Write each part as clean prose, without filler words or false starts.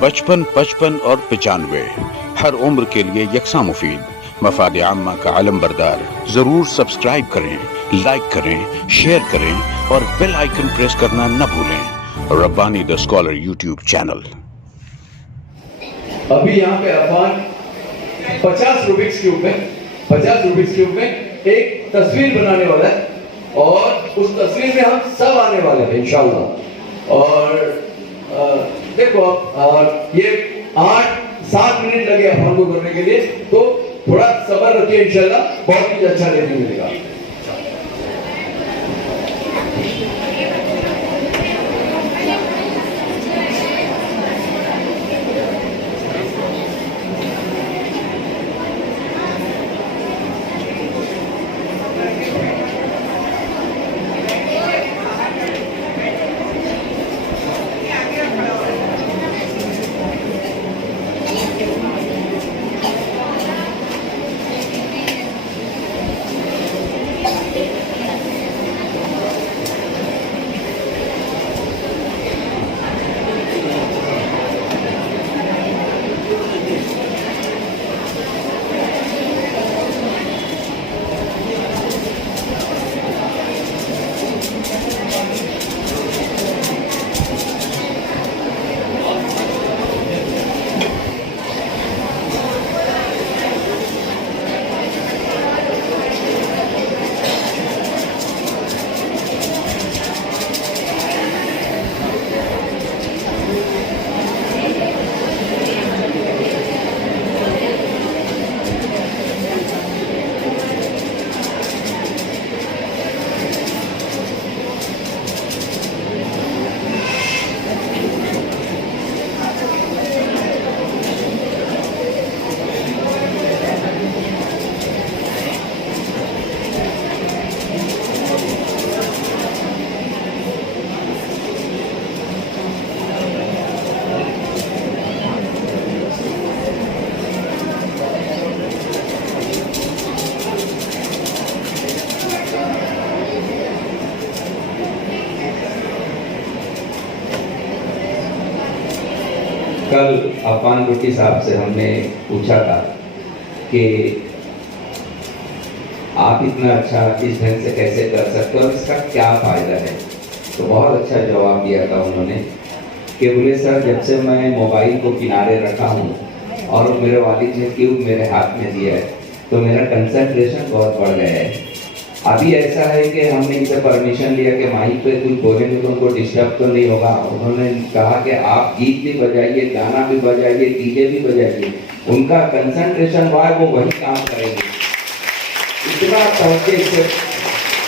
बचपन, 55 और 95 हर उम्र के लिए यकसा मुफीद। मफाद आम्मा का आलम बरदार। जरूर सब्सक्राइब करें, लाइक करें, शेयर करें और बेल आइकन प्रेस करना न भूलें। Rabbani the scholar YouTube channel. अभी यहाँ पे अफान 50 रूबिक्स क्यूब में एक तस्वीर बनाने वाला है और उस तस्वीर में हम सब आने वाले हैं इंशाल्लाह। और देखो ये 8-7 मिनट लगे अफान को करने के लिए, तो थोड़ा सब्र रखिए, इंशाल्लाह बहुत ही अच्छा देखने मिलेगा। कल अफान भुट्टी साहब से हमने पूछा था कि आप इतना अच्छा इस ढंग से कैसे कर सकते हो और इसका क्या फ़ायदा है, तो बहुत अच्छा जवाब दिया था उन्होंने कि बोले सर, जब से मैं मोबाइल को किनारे रखा हूँ और मेरे वालिद ने क्यूब मेरे हाथ में दिया है तो मेरा कंसंट्रेशन बहुत बढ़ गया है। अभी ऐसा है कि हमने इनसे परमिशन लिया कि माइक पे कुछ बोलेंगे तो उनको डिस्टर्ब तो नहीं होगा। उन्होंने कहा कि आप गीत भी बजाइए, गाना भी बजाइए, डीजे भी बजाइए, उनका कंसंट्रेशन हुआ है, वो वही काम करेंगे। इतना तवज्जो से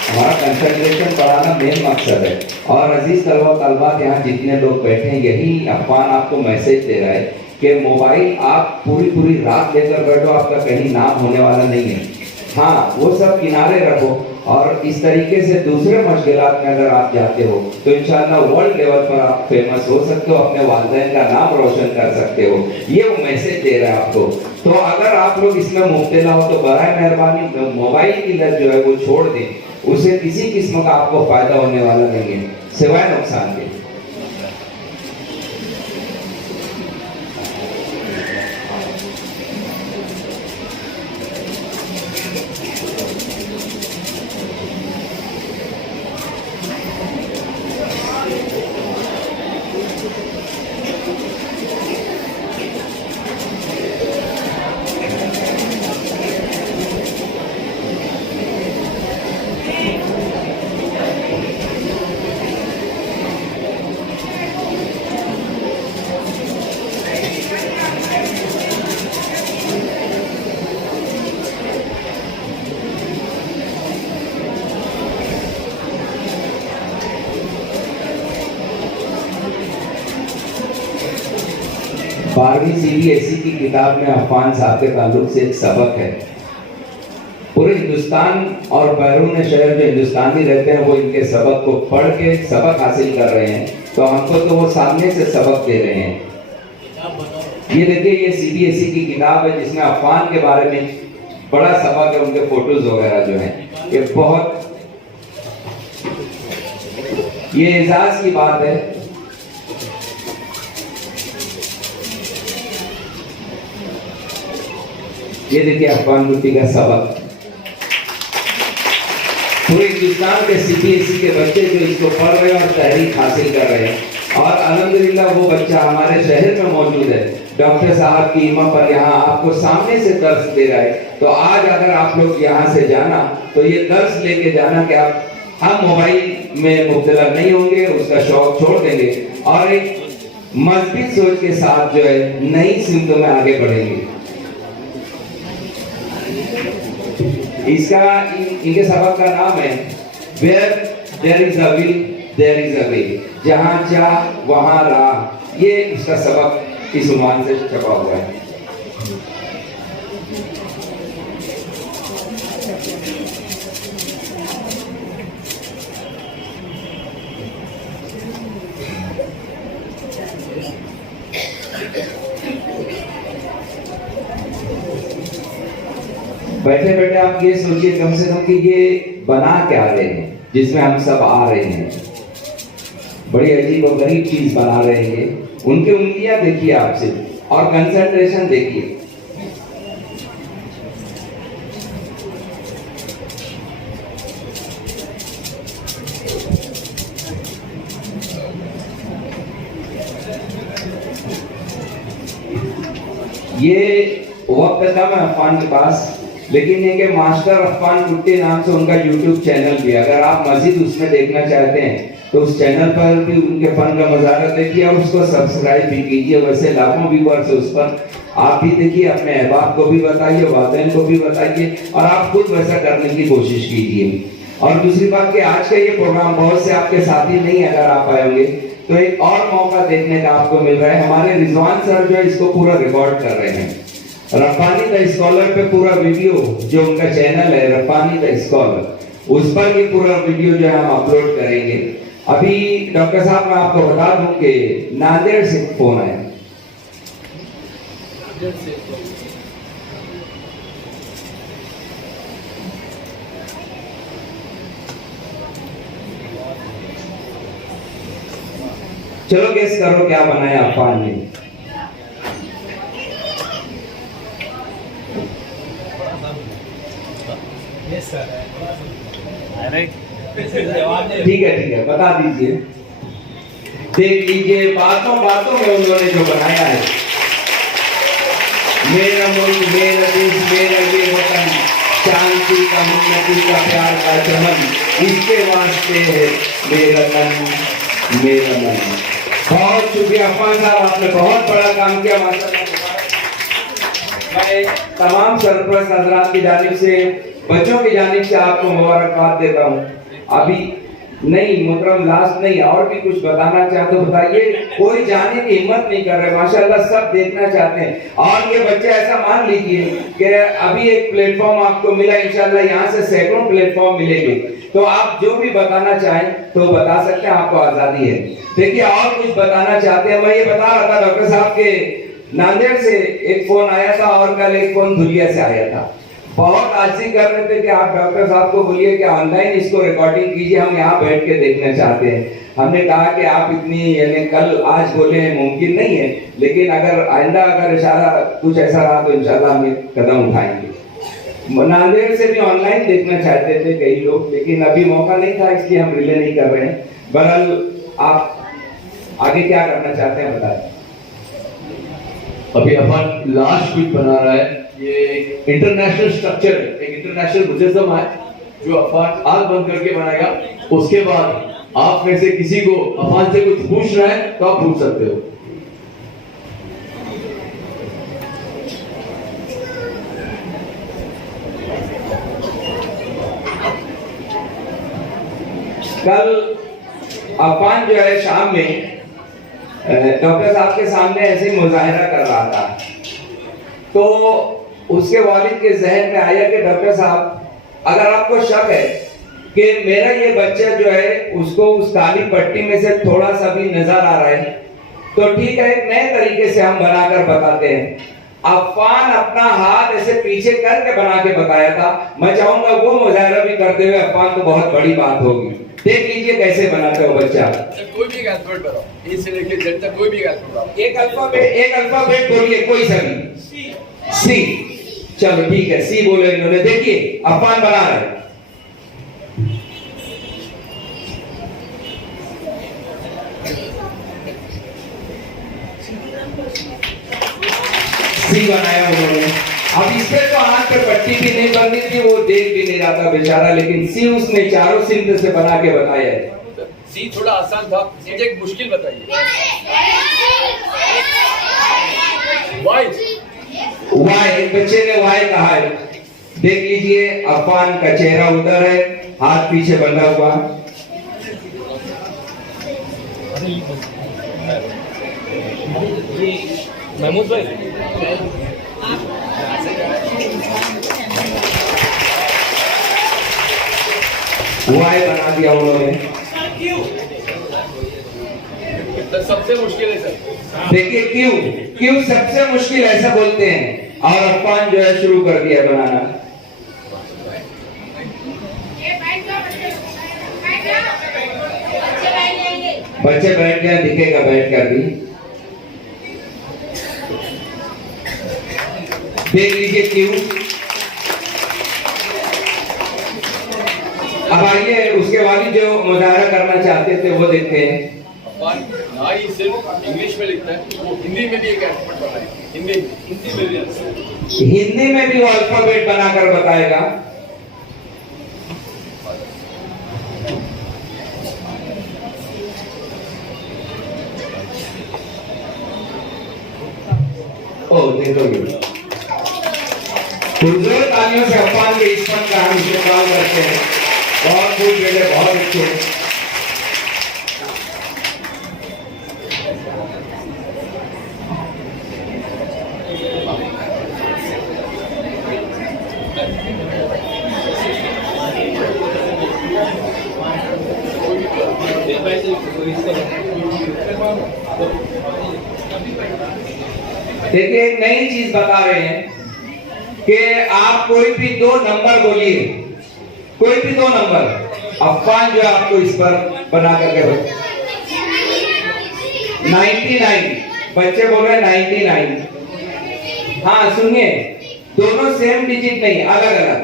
हमारा कंसंट्रेशन बढ़ाना मेन मकसद है। और अजीज तलबा तलबात यहाँ जितने लोग बैठे हैं, यही अफवान आपको मैसेज दे रहा है कि मोबाइल आप पूरी रात लेकर बैठो, आपका कहीं नाम होने वाला नहीं है। हाँ, वो सब किनारे रखो और इस तरीके से दूसरे मशगलात में अगर आप जाते हो तो इंशाअल्लाह वर्ल्ड लेवल पर आप फेमस हो सकते हो, अपने वालिदैन का नाम रोशन कर सकते हो। ये वो मैसेज दे रहा है आपको। तो अगर आप लोग इसमें मुब्तला हो तो बराए मेहरबानी मोबाइल की लत जो है वो छोड़ दें, उससे किसी किस्म का आपको फायदा होने वाला नहीं है सिवाय नुकसान के। 12वीं CBSE की किताब में अफान साहब के ताल्लुक से एक सबक है। पूरे हिंदुस्तान और बैरून शहर जो हिंदुस्तानी रहते हैं वो इनके सबक को पढ़ के सबक हासिल कर रहे हैं, तो हमको तो वो सामने से सबक दे रहे हैं। ये देखिए, ये CBSE की किताब है जिसमें अफान के बारे में बड़ा सबक है, उनके फोटोज वगैरह जो हैं, ये बहुत ये एजाज की बात है ये देखिए अफगान गुट्टी का सबक, पूरे हिंदुस्तान के CBSE के बच्चे जो इसको पढ़ रहे हैं और तहरीक हासिल कर रहे हैं। और अल्हम्दुलिल्लाह वो बच्चा हमारे शहर में मौजूद है, डॉक्टर साहब की इमाम पर यहाँ आपको सामने से दर्स दे रहा है। तो आज अगर आप लोग यहाँ से जाना तो ये दर्स लेके जाना कि आप हम मोबाइल में मुब्तला नहीं होंगे, उसका शौक छोड़ देंगे और एक मजबूत सोच के साथ जो है नई सिमतों में आगे बढ़ेंगे। इसका इनके सबक का नाम है Where there is a will, there is a way। जहाँ चाह वहाँ राह, ये इसका सबक इस उन्वान से छपा हुआ है। बैठे बैठे आप ये सोचिए कम से कम कि ये बना क्या रहे हैं जिसमें हम सब आ रहे हैं। बड़ी अजीब और गरीब चीज बना रहे हैं। उनके उंगलियां देखिए आपसे और कंसंट्रेशन देखिए। ये वक्त था मैं अफगान के पास, लेकिन ये कि मास्टर अफगान गुट्टी नाम से उनका यूट्यूब चैनल भी, अगर आप मजीद उसमें देखना चाहते हैं तो उस चैनल पर भी उनके फन का मजारा देखिए और उसको सब्सक्राइब भी कीजिए। वैसे लाखों व्यूअर्स उस पर, आप भी देखिए, अपने अहबाब को भी बताइए, वालिदैन को भी बताइए और आप खुद वैसा करने की कोशिश कीजिए। और दूसरी बात कि आज का ये प्रोग्राम बहुत से आपके साथी नहीं अगर आप आए होंगे तो एक और मौका देखने का आपको मिल रहा है। हमारे रिजवान सर जो है इसको पूरा रिकॉर्ड कर रहे हैं। रब्बानी द स्कॉलर पे पूरा वीडियो जो उनका चैनल है रब्बानी द स्कॉलर, उस पर ये पूरा वीडियो जो है हम अपलोड करेंगे। अभी डॉक्टर साहब मैं आपको बता दूं कि नांदेड़ से फोन आया। चलो गेस करो क्या बनाया अफगान ने। ठीक है बता दीजिए। देख लीजिए बातों बातों में उन्होंने जो बनाया है, मेरा मुल्क मेरा देश मेरा ये वतन, शांति का उन्नति का प्यार का चमन, इसके वास्ते है मेरा तन मेरा मन। बहुत शुक्रिया अफगान साहब, आपने बहुत बड़ा काम किया माशाअल्लाह। मैं तमाम सरपरस्त हजरात की जानिब से, बच्चों की जानिब से आपको मुबारकबाद देता हूँ। अभी नहीं मुकरम लास्ट नहीं, और भी कुछ बताना चाहते हो बताइए। कोई जाने की हिम्मत नहीं कर रहे, माशाल्लाह सब देखना चाहते हैं। और ये बच्चे ऐसा मान लीजिए कि अभी एक प्लेटफॉर्म आपको मिला, इंशाल्लाह यहाँ से सैकड़ों प्लेटफॉर्म मिलेंगे, तो आप जो भी बताना चाहें तो बता सकते हैं, आपको आजादी है। देखिए और कुछ बताना चाहते हैं। मैं ये बता रहा था डॉक्टर साहब के नांदेड़ से एक फोन आया था और कल एक फोन धुलिया से आया था। बहुत आजी कर रहे थे कि आप डॉक्टर साहब को बोलिए कि ऑनलाइन इसको रिकॉर्डिंग कीजिए, हम यहाँ बैठ के देखना चाहते हैं। हमने कहा कि आप इतनी यानी कल आज बोले मुमकिन नहीं है, लेकिन अगर आइंदा अगर इशारा कुछ ऐसा रहा तो इंशाल्लाह हम कदम उठाएंगे। नांदेड़ से भी ऑनलाइन देखना चाहते थे कई लोग, लेकिन अभी मौका नहीं था, इसलिए हम रिले नहीं कर रहे हैं। बहरहाल आप आगे क्या करना चाहते हैं बताएं। अभी अपन लास्ट कुछ बना रहा है, ये एक इंटरनेशनल स्ट्रक्चर है, एक इंटरनेशनल मुजस्समा है जो अपन आंख बंद करके बनाएगा। उसके बाद आप में से किसी को अपन से कुछ पूछना है तो आप पूछ सकते हो। कल अफगान जो है शाम में डॉक्टर साहब के सामने ऐसे ही मुजाहिरा कर रहा था, तो उसके वालिद के जहन में आया कि डॉक्टर साहब अगर आपको शक है कि मेरा ये बच्चा जो है उसको उस काली पट्टी में से थोड़ा सा भी नजर आ रहा है तो ठीक है, एक नए तरीके से हम बनाकर बताते हैं। अफगान अपना हाथ ऐसे पीछे करके बना के बताया था। मैं चाहूंगा वो मुजाहिरा भी करते हुए अफगान तो बहुत बड़ी बात होगी। देख लीजिए कैसे बनाते हो बच्चा। कोई भी अल्फाबेट बनाओ, ए से लेके जेड तक कोई भी अल्फाबेट। एक अल्फाबेट बोलिए कोई सा भी। सी चलो ठीक है, सी बोले इन्होंने। देखिए अफवान बना रहे, सी बनाया उन्होंने। अब इस पे तो हाथ पे पट्टी भी नहीं बननी थी, वो देख भी नहीं रहा था बेचारा, लेकिन सी उसने चारों सिंध से बना के बताया है। सी थोड़ा आसान था, मुझे एक मुश्किल बताइए। वाई, वाई, बच्चे ने वाई कहा है। देख लीजिए अफवान का चेहरा उधर है, हाथ पीछे बंधा हुआ। महमूद भाई, वाई बना दिया उन्होंने। सबसे मुश्किल है सर। देखिए क्यों, क्यों सबसे मुश्किल ऐसा बोलते हैं, और अफवान जो है शुरू कर दिया बनाना। बच्चे बैठ गए, दिखेगा बैठ कर भी। देख लीजिए क्यों। अब आइए उसके वाली जो मुजाहरा करना चाहते थे वो देखते हैं। ना ही सिर्फ इंग्लिश में लिखता है, वो हिंदी में भी एक अल्फाबेट बनाए, हिंदी में भी वो अल्फाबेट बनाकर बताएगा। ओ देखो ये पुरजोर तालियों से अफवान के इस फन का हम इस्तेमाल करते हैं। बहुत खूब बेटे, बहुत अच्छे। देखिए एक नई चीज बता रहे हैं कि आप कोई भी दो नंबर बोलिए, कोई भी दो नंबर। अफवान जो है आपको इस पर बना करके 99, बच्चे बोल रहे 99। हाँ सुनिए, दोनों सेम डिजिट नहीं, अलग अलग।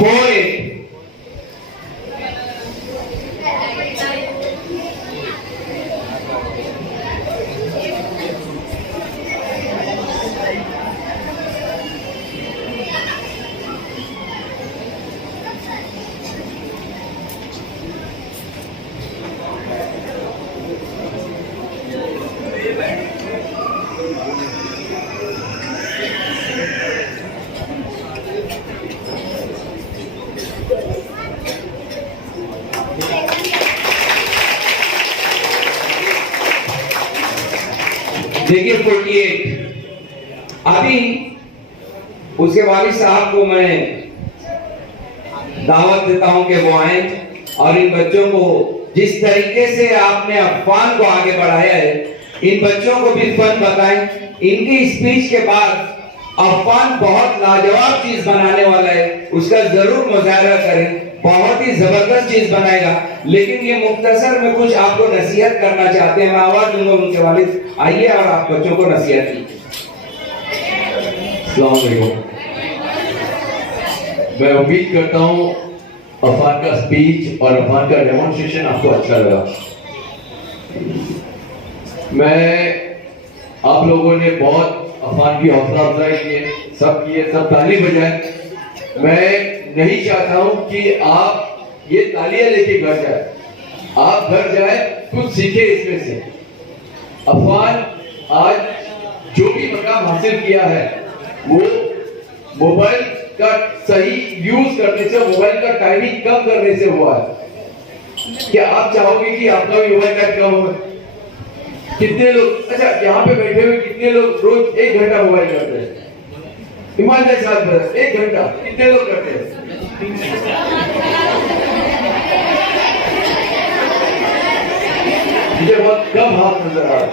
48। देखिए 48। अभी उसके वालिद साहब को मैं दावत देता हूं कि वो आए और इन बच्चों को जिस तरीके से आपने अफवान को आगे बढ़ाया है, इन बच्चों को भी फन बताएं। इनकी स्पीच के बाद अफवान बहुत लाजवाब चीज बनाने वाला है, उसका जरूर मुजाहरा करें। बहुत ही जबरदस्त चीज बनाएगा। लेकिन ये मुख्तसर में कुछ आपको नसीहत करना चाहते हैं। मैं आवाज दूंगा उनके वालिद, आइए और आप बच्चों को नसीहत कीजिए। मैं उम्मीद करता हूं अफवान का स्पीच और अफवान का डेमोन्स्ट्रेशन आपको अच्छा लगा। मैं आप लोगों ने बहुत अफवान की हौसला अफजाई की, सब ताली बजाए। मैं नहीं चाहता हूं कि आप ये तालियां लेके घर जाए, आप घर जाए कुछ सीखे इसमें से। अफवान आज जो भी मकाम हासिल किया है वो मोबाइल का सही यूज करने से, मोबाइल का टाइमिंग कम करने से हुआ है। क्या आप चाहोगे कि आपका भी मोबाइल टाइम कम हो? कितने लोग, अच्छा यहाँ पे बैठे हुए कितने लोग रोज 1 घंटा मोबाइल करते हैं? ईमानदारी साथ बस 1 घंटा कितने लोग करते हैं? मुझे बहुत कम हाथ नजर आ रहा है।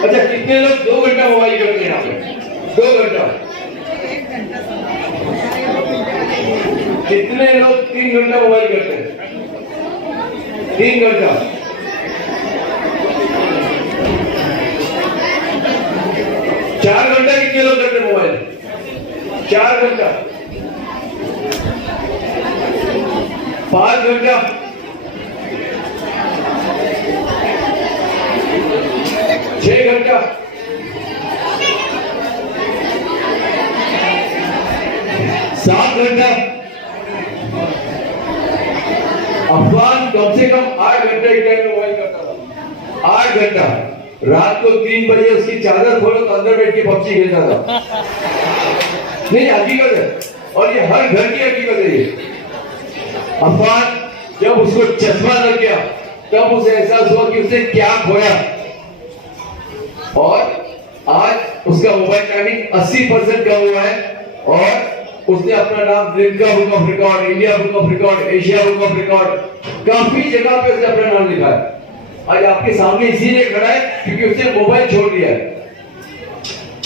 अच्छा कितने लोग 2 घंटा मोबाइल करते हैं यहाँ पे? 2 घंटा। कितने लोग 3 घंटा मोबाइल करते हैं? 3 घंटा, 4 घंटा कितने लोग करते मोबाइल? 4 घंटा, 5 घंटा, 6 घंटा, 7 घंटा। अफगान कम से कम 8 घंटे एक टाइम में मोबाइल करता था। 8 घंटा। रात को 3 बजे उसकी चादर खोलो तो अंदर बैठ के पबजी खेलता था। नहीं, हकीकत है, और ये हर घर की हकीकत है ये। अफगान जब उसको चश्मा लग गया तब उसे एहसास हुआ कि उसने क्या खोया, और आज उसका मोबाइल टाइमिंग 80% कम हुआ है, और उसने अपना नाम Limca book of record, India book of record, Asia book of record, काफी जगह पे उसने अपना नाम लिखा है। आज आपके सामने इसीलिए खड़ा है क्योंकि उसने मोबाइल छोड़ दिया है।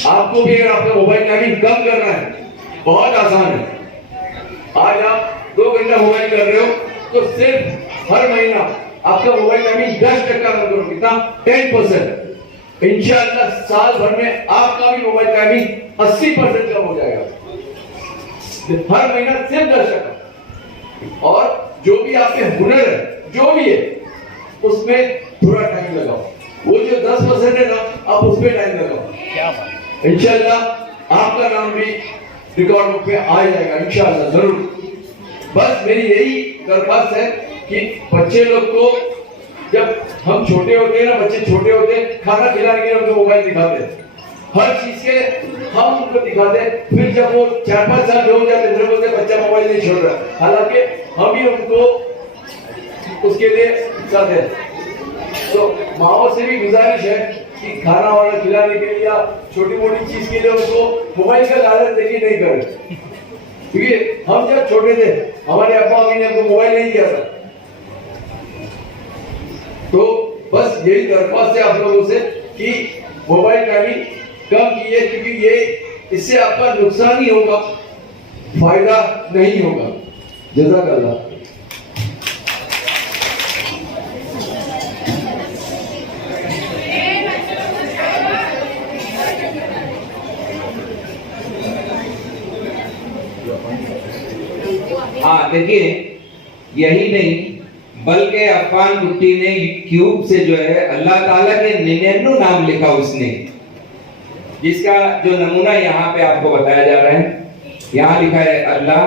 आपको भी अगर आपका मोबाइल टाइमिंग कम करना है, बहुत आसान है। आज आप 2 घंटा मोबाइल कर रहे हो तो सिर्फ हर महीना आपका मोबाइल टाइमिंग 10% कम करो। कितना? 10%। इंशाअल्लाह साल भर में आपका भी मोबाइल टाइमिंग 80% कम हो जाएगा। हर महीना सिर्फ 10%। और जो भी आपके हुनर है, जो भी है, उसमें थोड़ा टाइम लगाओ। वो जो 10% है ना, आप उसमें टाइम लगाओ। इंशाअल्लाह आपका नाम भी रिकॉर्ड बुक में आ जाएगा, इंशाअल्लाह जरूर। बस मेरी यही दरख्वास्त है कि बच्चे लोग को, जब हम छोटे होते हैं ना, बच्चे छोटे होते हैं, खाना खिलाने के लिए उनको मोबाइल दिखाते हैं, हर चीज के हम उनको दिखाते हैं। फिर जब वो 4-5 साल हो जाते हैं, फिर बोलते बच्चा मोबाइल नहीं छोड़ रहा। हालांकि हम ही उनको उसके लिए साथ है। तो माओ से भी गुजारिश है कि खाना वाना खिलाने के लिए या छोटी मोटी चीज के लिए उनको मोबाइल का लालच देखिए नहीं करें, क्योंकि हम जब छोटे थे हमारे अब्बा अम्मी ने हमको मोबाइल नहीं दिया था। तो बस यही दरख्वास्त है आप लोगों से कि मोबाइल टाइमिंग कम कीजिए, क्योंकि ये इससे आपका नुकसान ही होगा, फायदा नहीं होगा। जज़ाकल्लाह। हाँ, देखिए, यही नहीं बल्कि अफगान कुट्टी ने क्यूब से जो है अल्लाह ताला के 99 नाम लिखा उसने, जिसका जो नमूना यहाँ पे आपको बताया जा रहा है। यहाँ लिखा है अल्लाह,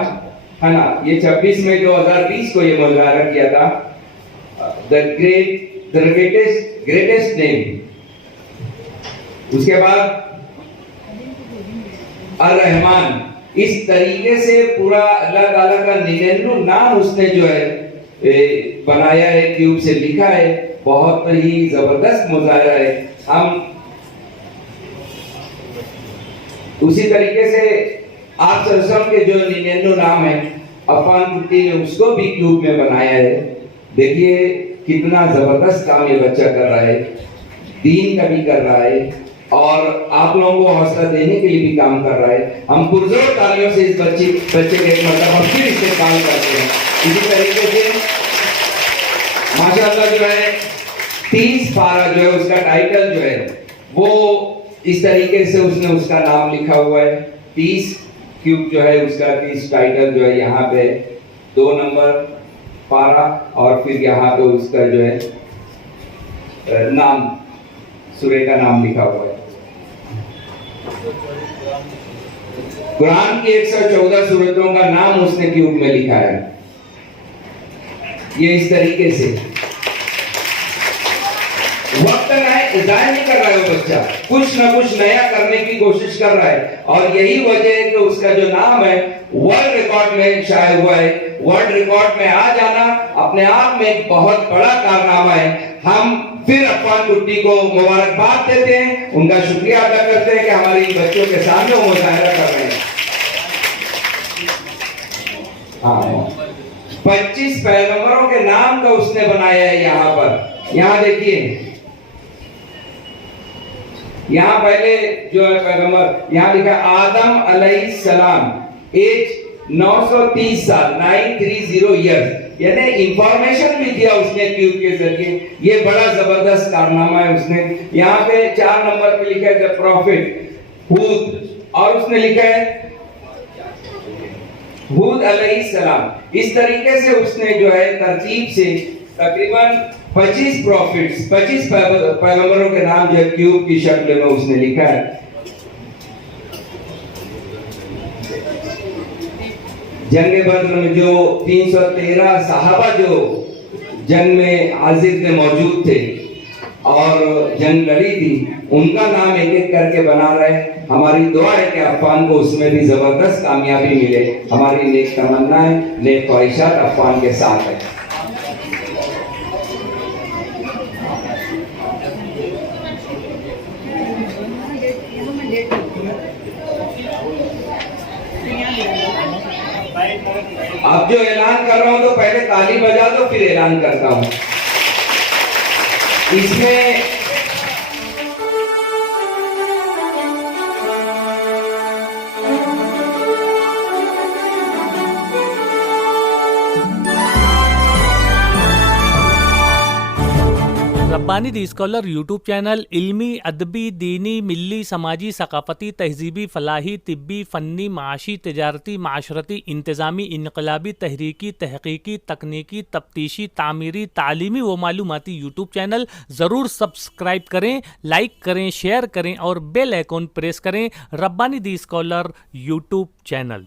है ना। ये 26 मई 2020 को ये मुजाहरा किया था, द ग्रेटेस्ट नेम। उसके बाद अर-रहमान, इस तरीके से पूरा अल्लाह ताला का 99 नाम उसने जो है बनाया है, क्यूब से लिखा है। बहुत ही जबरदस्त मुजाहरा है। हम उसी तरीके से आप सरसम के जो 99 नाम है, अफगान कुट्टी ने उसको भी क्यूब में बनाया है। देखिए कितना जबरदस्त काम ये बच्चा कर रहा है, दीन का भी कर रहा है और आप लोगों को हौसला देने के लिए भी काम कर रहा है। हम पुरजोर तालियों से इस बच्चे के एक मतलब फिर इससे काम करते हैं। इसी तरीके से माशाअल्लाह जो है 30 पारा जो है उसका टाइटल जो है वो इस तरीके से उसने उसका नाम लिखा हुआ है। 30 क्यूब जो है उसका 30 टाइटल जो है यहाँ पे 2 नंबर पारा और फिर यहाँ पे उसका जो है नाम, सूर्य का नाम लिखा हुआ है। कुरान की 114 सूरतों का नाम उसने क्यूब में लिखा है। ये इस तरीके से वक्त जाया नहीं कर रहा है वो बच्चा, कुछ ना कुछ नया करने की कोशिश कर रहा है। और यही वजह है कि उसका जो नाम है वर्ल्ड रिकॉर्ड में शायद हुआ है। वर्ल्ड रिकॉर्ड में आ जाना अपने आप में एक बहुत बड़ा कारनामा है। हम फिर अफगान कुट्टी को मुबारकबाद देते हैं, उनका शुक्रिया अदा करते हैं कि हमारे बच्चों के सामने वो मुजाहरा कर रहे हैं। हाँ, 25 पैगंबरों के नाम का उसने बनाया है यहाँ पर। यहाँ देखिए, यहाँ पहले जो है पैगंबर, यहाँ लिखा आदम अलैहिस्सलाम, एज 930 साल 930 ईयर्स, यानी इंफॉर्मेशन भी दिया उसने क्यूब के जरिए। ये बड़ा जबरदस्त कारनामा है उसने। यहाँ पे 4 नंबर पे लिखा है द प्रॉफिट हूद, और उसने लिखा है हूद अलैहिस्सलाम। इस तरीके से उसने जो है तरतीब से तकरीबन 25 प्रॉफिट्स, 25 पैगंबरों के नाम जो क्यूब की शक्ल में उसने लिखा है। जंग बद्र में जो 313 सहाबा जो जंग में हाजिर थे, मौजूद थे और जंग लड़ी थी, उनका नाम एक एक करके बना रहे। हमारी दुआ है कि अफवान को उसमें भी जबरदस्त कामयाबी मिले। हमारी नेक तमन्नाएं, नेक ख्वाहिशात अफवान के साथ है। अब जो ऐलान कर रहा हूं तो पहले ताली बजा दो, फिर ऐलान करता हूं। इसमें रब्बानी दी स्कॉलर यूट्यूब चैनल इल्मी, अदबी, दीनी, मिली, समाजी, सकाफती, तहजीबी, फलाही, तिब्बी, फ़न्नी, माशी, तिजारती, माशरती, इंतज़ामी, इनकलाबी, तहरीकी, तहकीकी, तकनीकी, तफ्तीशी, तामीरी, तालीमी व मालूमाती यूट्यूब चैनल ज़रूर सब्सक्राइब करें, लाइक करें, शेयर करें और बेल आइकॉन प्रेस करें। रब्बानी दी स्कॉलर यूट्यूब चैनल।